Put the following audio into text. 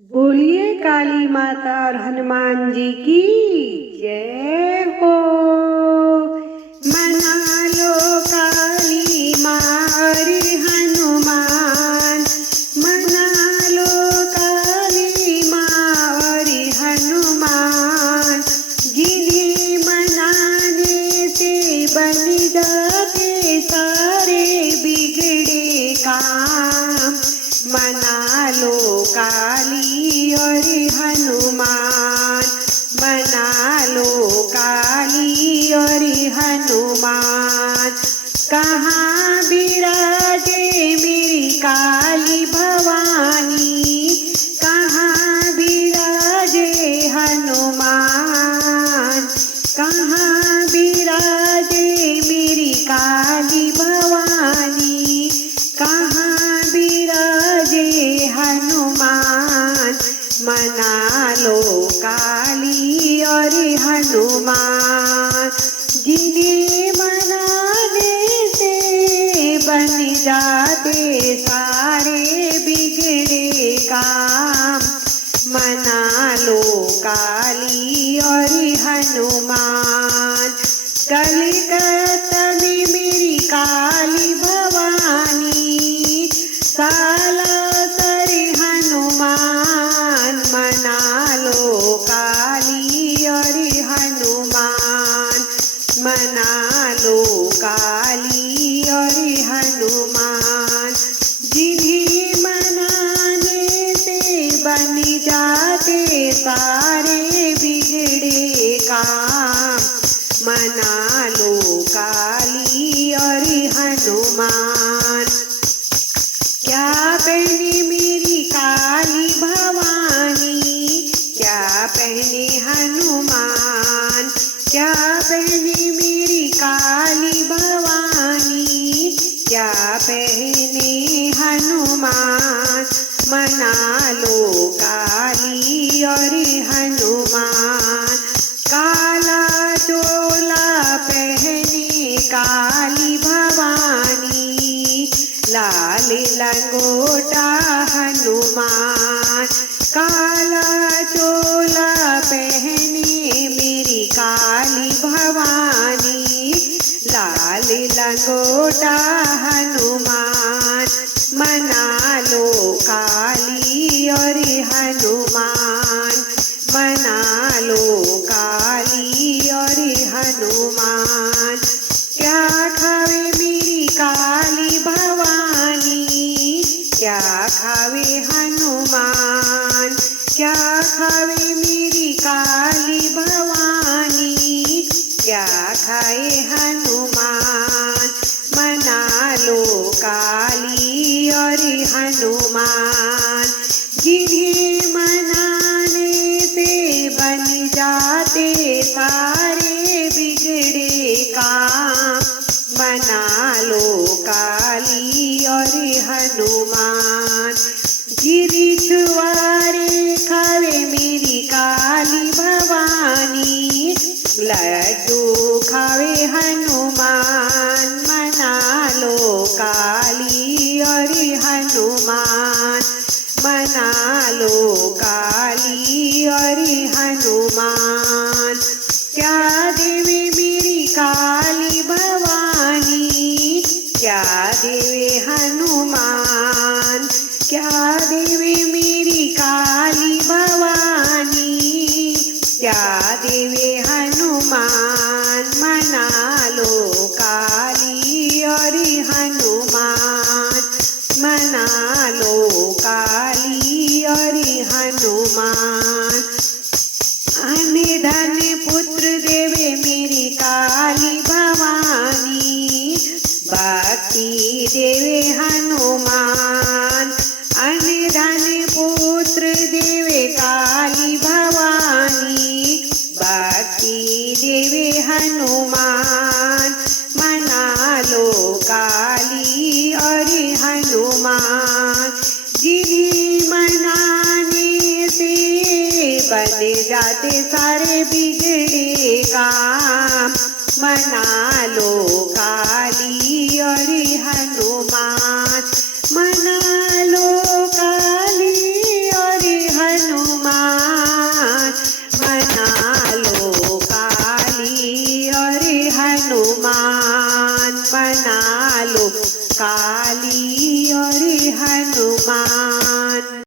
बोलिए काली माता और हनुमान जी की जय हो। मना लो काली माँ और हनुमान, मना लो काली माँ और हनुमान। जिन्हें मनाने से बन जाते सारे बिगड़े काम। मना लो काली और हनुमान, मना लो काली और हनुमान। कहाँ विराजे मेरी काली भवानी, कहाँ विराजे हनुमान। कहाँ विराजे मेरी काली भवानी, कहाँ विराजे हनुमान। मना लो काली और हनुमान। जिन्हें मनाने से बन जाते सारे बिगड़े काम। मना लो काली और हनुमान। कलकत्ता में मेरी काली भवानी, सालासर हनुमान। मना लो काली और हनुमान, मना लो काली और हनुमान। जिन्हें मनाने से बन जाते सारे बिगड़े काम। मना लो काली और हनुमान। क्या पहने मेरी काली भवानी, क्या पहने हनुमान। क्या पहने मेरी काली भवानी, क्या पहने हनुमान। मना लो काली और हनुमान। काला चोला पहने काली भवानी, लाल लंगोटा हनुमान। काला चोला पहने मेरी काली भवानी, लाल लंगोटा हनुमान। मना लो काली और हनुमान, मना लो काली और हनुमान। क्या खावे मेरी काली भवानी, क्या खावे हनुमान। क्या खावे मेरी काली भवानी, क्या खाए हनुमान। मना लो काली और हनुमान। जिन्हें मनाने से बन जाते सारे बिगड़े काम। मना लो काली और हनुमान। गिरी छुआरे खावे मेरी काली भवानी, लड्डू खावे हनुमान। मना लो काली और हनुमान, मना लो काली और हनुमान। क्या देवे मेरी काली भवानी, क्या देवे हनुमान। क्या देवे मेरी काली भवानी, क्या देवे हनुमान। मना लो काली और हनुमान, मना लो काली और हनुमान। अन्न धन पुत्र देवे मेरी काली भवानी, भक्ति देवे हनुमान। अन्न धन पुत्र देवे काली भवानी, भक्ति देवे हनुमान। मना लो काली और हनुमान। जिन्हें मनाने से बन जाते सारे बिगड़े काम। मना लो काली और हनुमान, मना लो काली और मना लो काली, अरे हनुमान मना लो काली, अरे हनुमान।